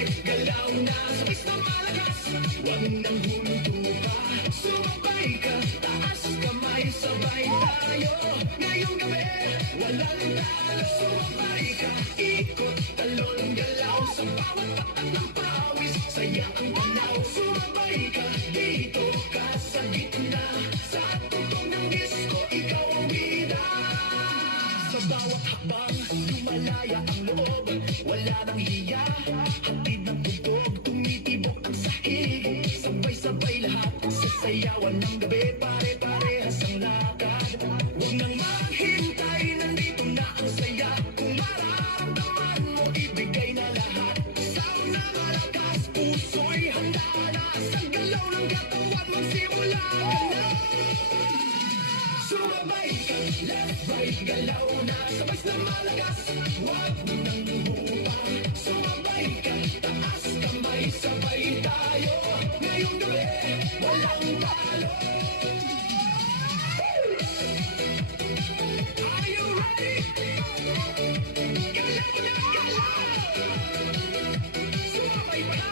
right, galaw na sabis na malakas. Huwag nang huminto pa, sumabay ka. Taas kamay, sabay tayo. Ngayong gabi, walang talo. Sumabay ka, ikot, talon, galaw. Sa bawat tatak ng pawis, saya ang tanaw. Sumabay ka, dito ka sa gitna. Sa tugtog ng disco, ikaw ang bida. Sa bawat hakbang, lumalaya ang loob. Wala nang hiya, hatid ng tugtog. Tumitibok ang sahig. Sabay-sabay lahat, sasayawan ng gabi. Pare-parehas ang lakad. Huwag nang maghintay, nandito na ang saya. Kung mararamdaman mo, ibigay na lahat. Sound na malakas, puso'y handa na. Sa galaw ng katawan, magsimula ka na. Sumabay ka, left, right, galaw na. Sabay na malakas, huwag nang bumang. Sumabay ka, taas kamay, sabay tayo. Ngayong gabi, walang talo. Are you ready? Galaw na galaw! Sumabay pa na!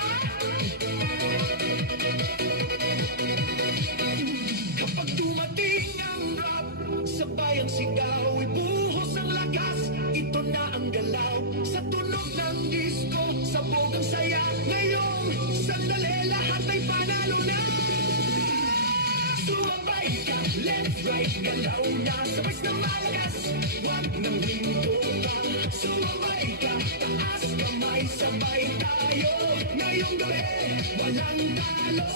Kapag dumating ang rap, sabay ang sigaw, ibuhos ang lakas. Ito na ang galaw, sa tunog ng disco, sabog ang saya. Ngayong sandali, lahat ay panalo na. Sumabay ka, left, right, galaw na. Sabay na malakas, huwag nang hinto pa. Sumabay ka, taas kamay, sabay tayo. Ngayong gabi, walang talo.